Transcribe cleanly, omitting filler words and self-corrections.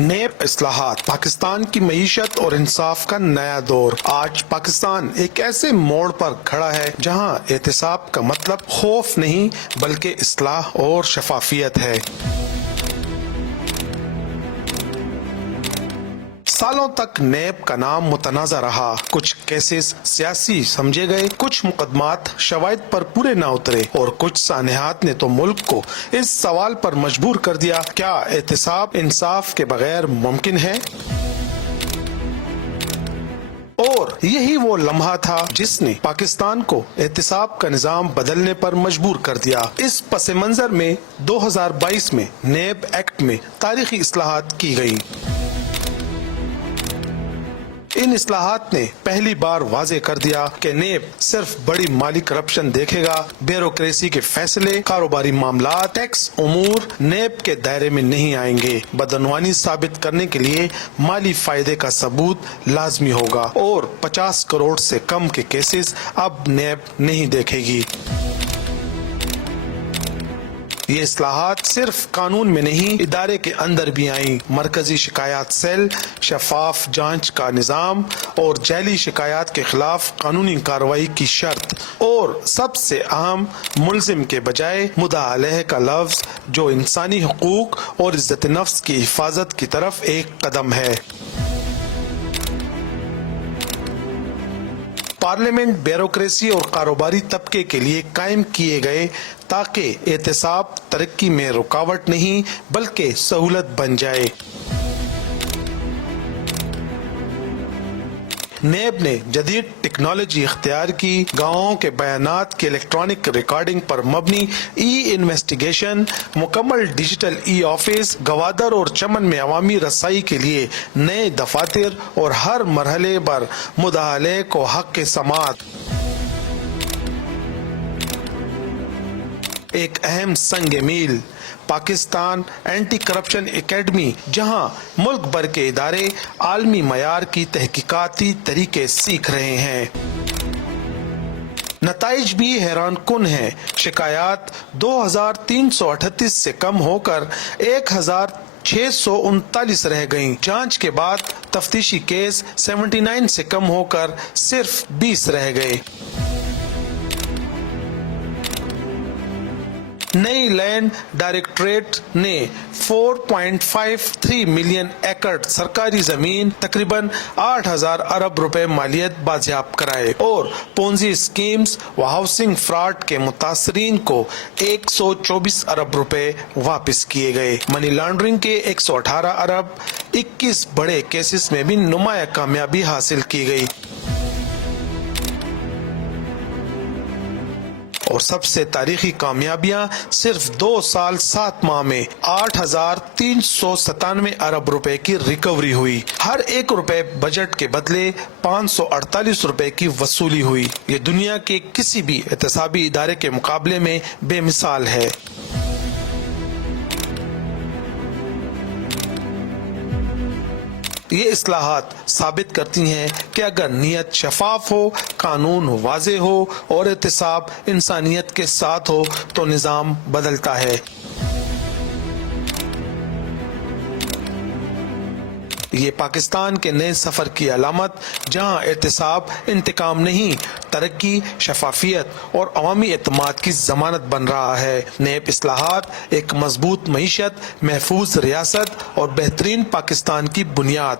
NAB اصلاحات، پاکستان کی معیشت اور انصاف کا نیا دور۔ آج پاکستان ایک ایسے موڑ پر کھڑا ہے جہاں احتساب کا مطلب خوف نہیں بلکہ اصلاح اور شفافیت ہے۔ سالوں تک نیب کا نام متنازع رہا، کچھ کیسز سیاسی سمجھے گئے، کچھ مقدمات شواہد پر پورے نہ اترے اور کچھ سانحات نے تو ملک کو اس سوال پر مجبور کر دیا، کیا احتساب انصاف کے بغیر ممکن ہے؟ اور یہی وہ لمحہ تھا جس نے پاکستان کو احتساب کا نظام بدلنے پر مجبور کر دیا۔ اس پس منظر میں 2022 میں نیب ایکٹ میں تاریخی اصلاحات کی گئی۔ ان اصلاحات نے پہلی بار واضح کر دیا کہ نیب صرف بڑی مالی کرپشن دیکھے گا، بیوروکریسی کے فیصلے، کاروباری معاملات، ٹیکس امور نیب کے دائرے میں نہیں آئیں گے۔ بدعنوانی ثابت کرنے کے لیے مالی فائدے کا ثبوت لازمی ہوگا اور 50 کروڑ سے کم کے کیسز اب نیب نہیں دیکھے گی۔ یہ اصلاحات صرف قانون میں نہیں، ادارے کے اندر بھی آئیں۔ مرکزی شکایات سیل، شفاف جانچ کا نظام اور جعلی شکایات کے خلاف قانونی کارروائی کی شرط، اور سب سے اہم، ملزم کے بجائے مدعا علیہ کا لفظ، جو انسانی حقوق اور عزت نفس کی حفاظت کی طرف ایک قدم ہے۔ پارلیمنٹ بیوروکریسی اور کاروباری طبقے کے لیے قائم کیے گئے تاکہ احتساب ترقی میں رکاوٹ نہیں بلکہ سہولت بن جائے۔ نیب نے جدید ٹیکنالوجی اختیار کی، گواہوں کے بیانات کی الیکٹرانک ریکارڈنگ پر مبنی ای انویسٹیگیشن، مکمل ڈیجیٹل ای آفس، گوادر اور چمن میں عوامی رسائی کے لیے نئے دفاتر اور ہر مرحلے پر مدعا علیہ کو حق کے سماعت۔ ایک اہم سنگ میل، پاکستان اینٹی کرپشن اکیڈمی، جہاں ملک بھر کے ادارے عالمی معیار کی تحقیقاتی طریقے سیکھ رہے ہیں۔ نتائج بھی حیران کن ہیں۔ شکایات 2338 سے کم ہو کر 1639 رہ گئیں۔ جانچ کے بعد تفتیشی کیس 79 سے کم ہو کر صرف 20 رہ گئے۔ نئی لینڈ ڈائریکٹوریٹ نے 4.53 ملین ایکڑ سرکاری زمین، تقریباً 8000 ارب روپے مالیت بازیاب کرائے، اور پونزی اسکیمز و ہاؤسنگ فراڈ کے متاثرین کو 124 ارب روپے واپس کیے گئے۔ منی لانڈرنگ کے 118 ارب، 21 بڑے کیسز میں بھی نمایاں کامیابی حاصل کی گئی۔ اور سب سے تاریخی کامیابیاں، صرف 2 سال 7 ماہ میں 8397 ارب روپے کی ریکوری ہوئی۔ ہر 1 روپے بجٹ کے بدلے 548 روپے کی وصولی ہوئی۔ یہ دنیا کے کسی بھی احتسابی ادارے کے مقابلے میں بے مثال ہے۔ یہ اصلاحات ثابت کرتی ہیں کہ اگر نیت شفاف ہو، قانون واضح ہو اور احتساب انسانیت کے ساتھ ہو تو نظام بدلتا ہے۔ یہ پاکستان کے نئے سفر کی علامت، جہاں احتساب انتقام نہیں، ترقی، شفافیت اور عوامی اعتماد کی ضمانت بن رہا ہے۔ نیب اصلاحات ایک مضبوط معیشت، محفوظ ریاست اور بہترین پاکستان کی بنیاد۔